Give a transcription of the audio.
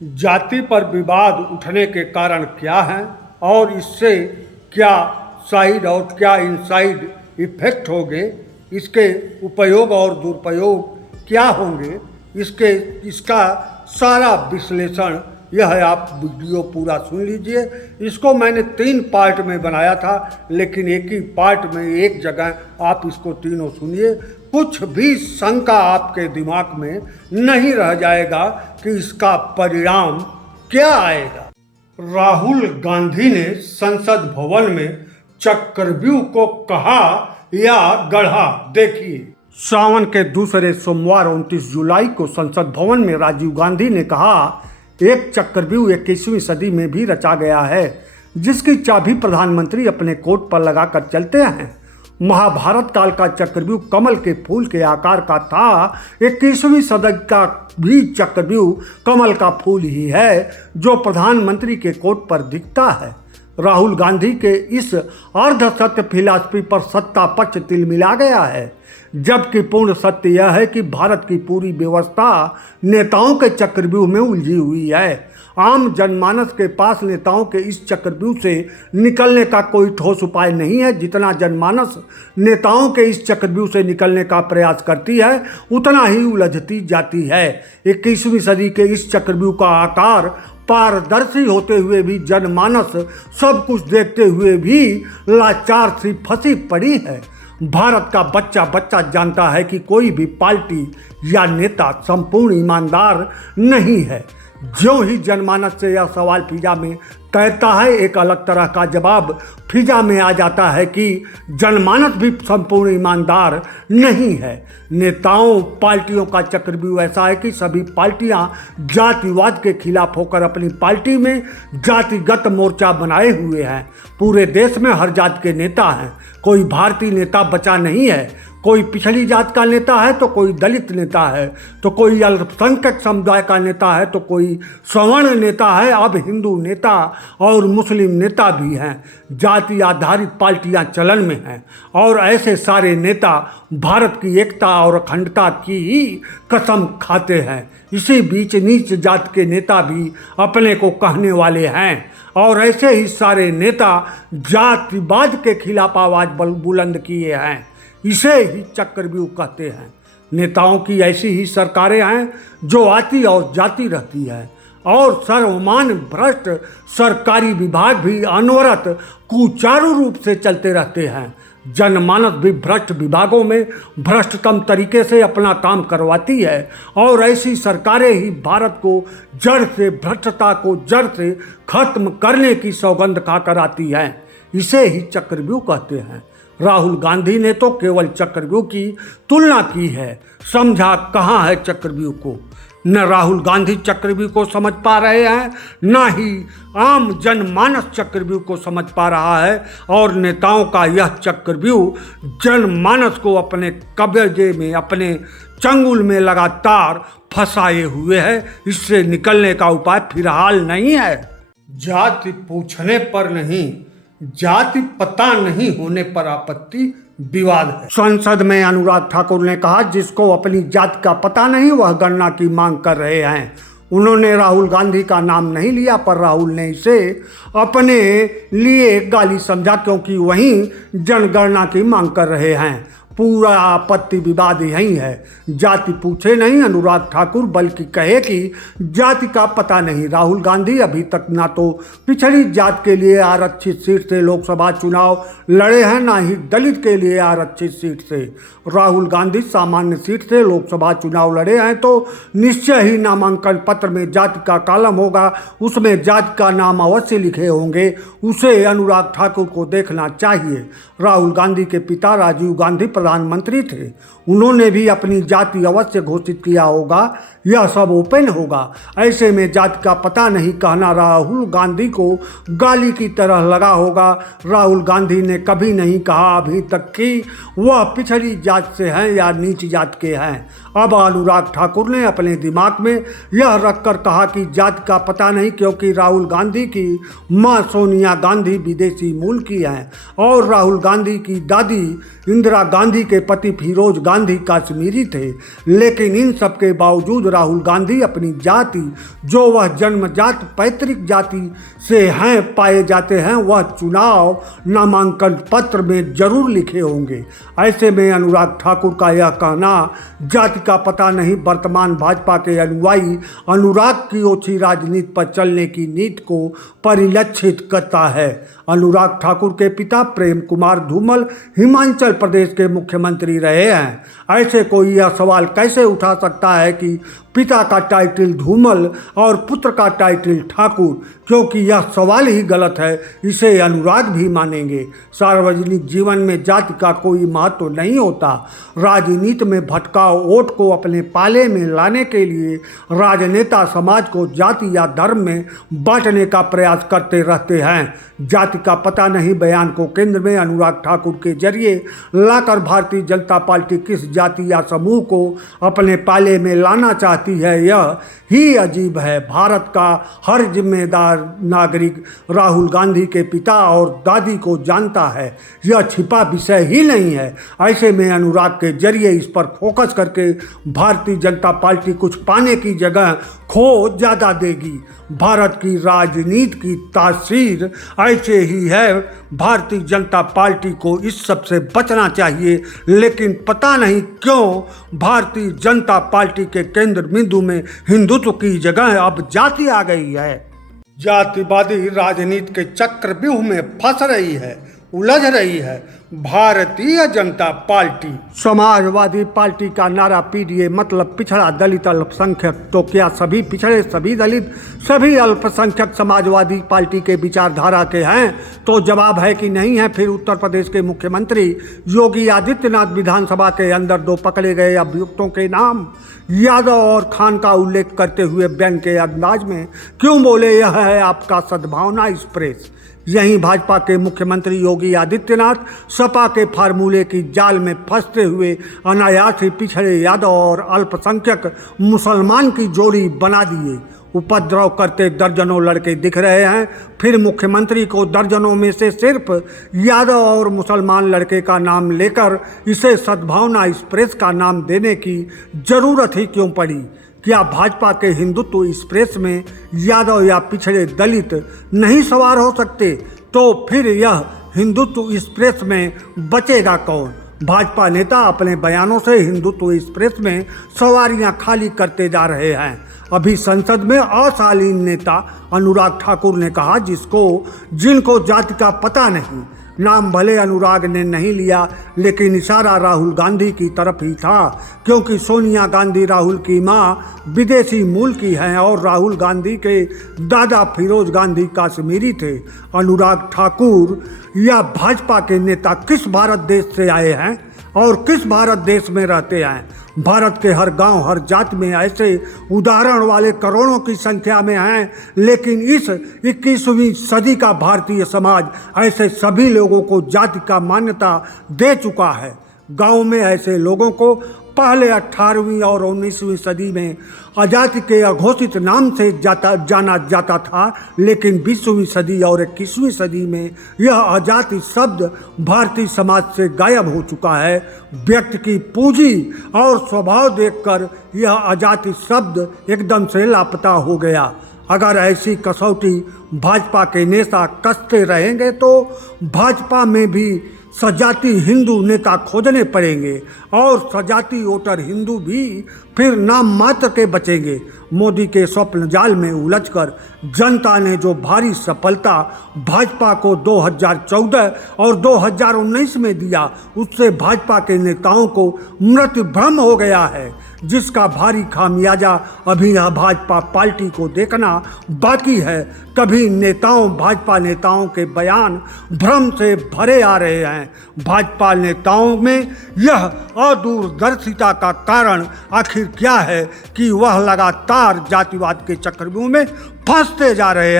जाति पर विवाद उठने के कारण क्या हैं और इससे क्या साइड और क्या इनसाइड इफेक्ट होंगे, इसके उपयोग और दुरुपयोग क्या होंगे, इसका सारा विश्लेषण यह है। आप वीडियो पूरा सुन लीजिए। इसको मैंने 3 पार्ट में बनाया था, लेकिन एक ही पार्ट में एक जगह आप इसको तीनों सुनिए। कुछ भी शंका आपके दिमाग में नहीं रह जाएगा कि इसका परिणाम क्या आएगा। राहुल गांधी ने संसद भवन में चक्रव्यूह को कहा या गढ़ा, देखिए। सावन के दूसरे सोमवार 29 जुलाई को संसद भवन में राजीव गांधी ने कहा, एक चक्रव्यूह 21वीं सदी में भी रचा गया है, जिसकी चाबी प्रधानमंत्री अपने कोट पर लगाकर चलते हैं। महाभारत काल का चक्रव्यूह कमल के फूल के आकार का था। 21वीं सदी का भी चक्रव्यूह कमल का फूल ही है, जो प्रधानमंत्री के कोट पर दिखता है। राहुल गांधी के इस अर्धसत्य फिलॉसफी पर सत्ता पक्ष तिलमिला गया है, जबकि पूर्ण सत्य यह है कि भारत की पूरी व्यवस्था नेताओं के चक्रव्यूह में उलझी हुई है। आम जनमानस के पास नेताओं के इस चक्रव्यूह से निकलने का कोई ठोस उपाय नहीं है। जितना जनमानस नेताओं के इस चक्रव्यूह से निकलने का प्रयास करती है, उतना ही उलझती जाती है। 21वीं सदी के इस चक्रव्यूह का आकार पारदर्शी होते हुए भी जनमानस सब कुछ देखते हुए भी लाचार सी फंसी पड़ी है। भारत का बच्चा बच्चा जानता है कि कोई भी पार्टी या नेता संपूर्ण ईमानदार नहीं है। ज्यों ही जनमानस से यह सवाल फिजा में तैरता है, एक अलग तरह का जवाब फिजा में आ जाता है कि जनमानस भी संपूर्ण ईमानदार नहीं है। नेताओं पार्टियों का चक्रव्यूह ऐसा है कि सभी पार्टियां जातिवाद के खिलाफ होकर अपनी पार्टी में जातिगत मोर्चा बनाए हुए हैं। पूरे देश में हर जात के नेता हैं, कोई भारतीय नेता बचा नहीं है। कोई पिछड़ी जात का नेता है तो कोई दलित नेता है, तो कोई अल्पसंख्यक समुदाय का नेता है, तो कोई सवर्ण नेता है। अब हिंदू नेता और मुस्लिम नेता भी हैं। जाति आधारित पार्टियां चलन में हैं और ऐसे सारे नेता भारत की एकता और अखंडता की ही कसम खाते हैं। इसी बीच नीच जात के नेता भी अपने को कहने वाले हैं और ऐसे ही सारे नेता जातिवाद के खिलाफ आवाज बुलंद किए हैं। इसे ही चक्रव्यूह कहते हैं। नेताओं की ऐसी ही सरकारें हैं जो आती और जाती रहती है और सर्वमान भ्रष्ट सरकारी विभाग भी अनवरत कुचारू रूप से चलते रहते हैं। जनमानस भी भ्रष्ट विभागों में भ्रष्टतम तरीके से अपना काम करवाती है और ऐसी सरकारें ही भारत को जड़ से भ्रष्टता को जड़ से खत्म करने की सौगंध खाकर आती हैं। इसे ही चक्रव्यूह कहते हैं। राहुल गांधी ने तो केवल चक्रव्यूह की तुलना की है, समझा कहाँ है चक्रव्यूह को। न राहुल गांधी चक्रव्यूह को समझ पा रहे हैं, न ही आम जनमानस चक्रव्यूह को समझ पा रहा है और नेताओं का यह चक्रव्यूह जनमानस को अपने कब्जे में, अपने चंगुल में लगातार फंसाए हुए है। इससे निकलने का उपाय फिलहाल नहीं है। जाति पूछने पर नहीं, जाति पता नहीं होने पर आपत्ति विवाद है। संसद में अनुराग ठाकुर ने कहा, जिसको अपनी जाति का पता नहीं वह गणना की मांग कर रहे हैं। उन्होंने राहुल गांधी का नाम नहीं लिया, पर राहुल ने इसे अपने लिए गाली समझा, क्योंकि वही जनगणना की मांग कर रहे हैं। पूरा आपत्ति विवाद यही है। जाति पूछे नहीं अनुराग ठाकुर, बल्कि कहे कि जाति का पता नहीं। राहुल गांधी अभी तक ना तो पिछड़ी जात के लिए आरक्षित सीट से लोकसभा चुनाव लड़े हैं, ना ही दलित के लिए आरक्षित सीट से। राहुल गांधी सामान्य सीट से लोकसभा चुनाव लड़े हैं तो निश्चय ही नामांकन पत्र में जाति का कॉलम होगा, उसमें जाति का नाम अवश्य लिखे होंगे। उसे अनुराग ठाकुर को देखना चाहिए। राहुल गांधी के पिता राजीव गांधी प्रधानमंत्री थे, उन्होंने भी अपनी जाति अवश्य घोषित किया होगा। यह सब ओपन होगा। ऐसे में जाति का पता नहीं कहना राहुल गांधी को गाली की तरह लगा होगा। राहुल गांधी ने कभी नहीं कहा अभी तक कि वह पिछड़ी जात से हैं या नीच जात के हैं। अब अनुराग ठाकुर ने अपने दिमाग में यह रखकर कहा कि जाति का पता नहीं, क्योंकि राहुल गांधी की मां सोनिया गांधी विदेशी मूल की हैं और राहुल गांधी की दादी इंदिरा गांधी गांधी के पति फिरोज गांधी कश्मीरी थे, लेकिन इन सब के बावजूद राहुल गांधी अपनी जाति, जो वह जन्मजात पैतृक जाति से हैं पाए जाते हैं, वह चुनाव नामांकन पत्र में जरूर लिखे होंगे। ऐसे में अनुराग ठाकुर का यह कहना जाति का पता नहीं वर्तमान भाजपा के अनुयायी अनुराग की ओछी राजनीति पर चलने की नीति को परिलक्षित करता है। अनुराग ठाकुर के पिता प्रेम कुमार धूमल हिमाचल प्रदेश के मुख्यमंत्री रहे हैं। ऐसे कोई यह सवाल कैसे उठा सकता है कि पिता का टाइटल धूमल और पुत्र का टाइटल ठाकुर, क्योंकि यह सवाल ही गलत है, इसे अनुराग भी मानेंगे। सार्वजनिक जीवन में जाति का कोई महत्व नहीं होता। राजनीति में भटकाव वोट को अपने पाले में लाने के लिए राजनेता समाज को जाति या धर्म में बांटने का प्रयास करते रहते हैं। जाति का पता नहीं बयान को केंद्र में अनुराग ठाकुर के जरिए लाकर भारतीय जनता पार्टी किस जाति या समूह को अपने पाले में लाना चाहती है, यह ही अजीब है। भारत का हर जिम्मेदार नागरिक राहुल गांधी के पिता और दादी को जानता है, यह छिपा विषय ही नहीं है। ऐसे में अनुराग के जरिए इस पर फोकस करके भारतीय जनता पार्टी कुछ पाने की जगह खो ज़्यादा देगी। भारत की राजनीति की तासीर ऐसे ही है। भारतीय जनता पार्टी को इस सब से बचना चाहिए, लेकिन पता नहीं क्यों भारतीय जनता पार्टी के केंद्र बिंदु में हिंदुत्व की जगह अब जाति आ गई है। जातिवादी राजनीति के चक्रव्यूह में फंस रही है, उलझ रही है भारतीय जनता पार्टी। समाजवादी पार्टी का नारा पीडीए मतलब पिछड़ा दलित अल्पसंख्यक, तो क्या सभी पिछड़े, सभी दलित, सभी अल्पसंख्यक समाजवादी पार्टी के विचारधारा के हैं? तो जवाब है कि नहीं है। फिर उत्तर प्रदेश के मुख्यमंत्री योगी आदित्यनाथ विधानसभा के अंदर दो पकड़े गए अभियुक्तों के नाम यादव और खान का उल्लेख करते हुए बयान के अंदाज में क्यों बोले, यह है आपका सद्भावना एक्सप्रेस। यहीं भाजपा के मुख्यमंत्री योगी आदित्यनाथ सपा के फार्मूले की जाल में फंसते हुए अनायास ही पिछड़े यादव और अल्पसंख्यक मुसलमान की जोड़ी बना दिए। उपद्रव करते दर्जनों लड़के दिख रहे हैं, फिर मुख्यमंत्री को दर्जनों में से सिर्फ यादव और मुसलमान लड़के का नाम लेकर इसे सद्भावना एक्सप्रेस का नाम देने की ज़रूरत ही क्यों पड़ी? क्या भाजपा के हिंदुत्व एक्सप्रेस में यादव या पिछड़े दलित नहीं सवार हो सकते? तो फिर यह हिंदुत्व एक्सप्रेस में बचेगा कौन? भाजपा नेता अपने बयानों से हिंदुत्व एक्सप्रेस में सवारियां खाली करते जा रहे हैं। अभी संसद में अशालीन नेता अनुराग ठाकुर ने कहा, जिनको जाति का पता नहीं, नाम भले अनुराग ने नहीं लिया, लेकिन इशारा राहुल गांधी की तरफ ही था, क्योंकि सोनिया गांधी राहुल की मां विदेशी मूल की हैं और राहुल गांधी के दादा फिरोज गांधी कश्मीरी थे। अनुराग ठाकुर या भाजपा के नेता किस भारत देश से आए हैं और किस भारत देश में रहते हैं? भारत के हर गांव, हर जात में ऐसे उदाहरण वाले करोड़ों की संख्या में हैं, लेकिन इस 21वीं सदी का भारतीय समाज ऐसे सभी लोगों को जाति का मान्यता दे चुका है। गांव में ऐसे लोगों को पहले 18वीं और 19वीं सदी में अजाति के अघोषित नाम से जाना जाता था, लेकिन 20वीं सदी और 21वीं सदी में यह अजाति शब्द भारतीय समाज से गायब हो चुका है। व्यक्ति की पूंजी और स्वभाव देखकर यह अजाति शब्द एकदम से लापता हो गया। अगर ऐसी कसौटी भाजपा के नेता कसते रहेंगे तो भाजपा में भी सजाती हिंदू नेता खोजने पड़ेंगे और सजाती वोटर हिंदू भी फिर नाम मात्र के बचेंगे। मोदी के स्वप्न जाल में उलझकर जनता ने जो भारी सफलता भाजपा को 2014 और 2019 में दिया, उससे भाजपा के नेताओं को मृत्यु भ्रम हो गया है, जिसका भारी खामियाजा अभी यह भाजपा पार्टी को देखना बाकी है। कभी भाजपा नेताओं के बयान भ्रम से भरे आ रहे हैं। भाजपा नेताओं में यह अदूरदर्शिता का कारण आखिर क्या है कि वह लगातार जातिवाद के चक्रव्यूह में फंसते जा रहे हैं।